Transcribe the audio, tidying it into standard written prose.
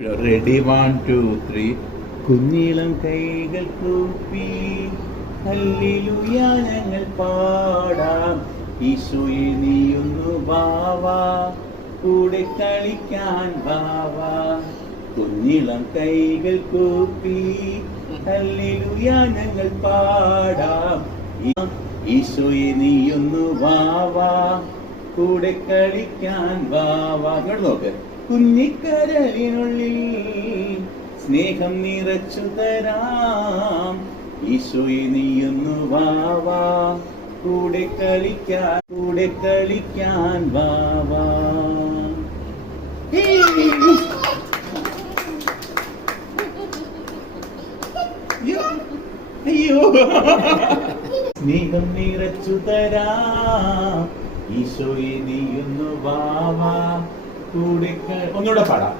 Ready 1 2 3 കുഞ്ഞിളം കൈകൾ കൂപ്പി hallelujah ഞങ്ങൾ പാടാം. ഈശോയെ നീയൊന്നു വാവാ, കൂടെ കളിക്കാൻ വാവാ. കുഞ്ഞിളം കൈകൾ കൂപ്പി ഹല്ലേലൂയ ഞങ്ങൾ പാടാം. ഈശോയെ നീയൊന്നു വാവാ, കൂടെ കളിക്കാൻ വാവാ. ഇങ്ങോട്ട് നോക്ക്. കുഞ്ഞിക്കരളിനുള്ളിൽ സ്നേഹം നിറച്ചു തരാം. ഈശോയെ നീയൊന്നു വാവാ, കൂടെ കളിക്കാൻ വാവാ. അയ്യോ, സ്നേഹം നിറച്ചു തരാം. ഈശോയെ നീയൊന്നു വാവാ, കൂടെ ഒന്നുകൂടെ പാടാം.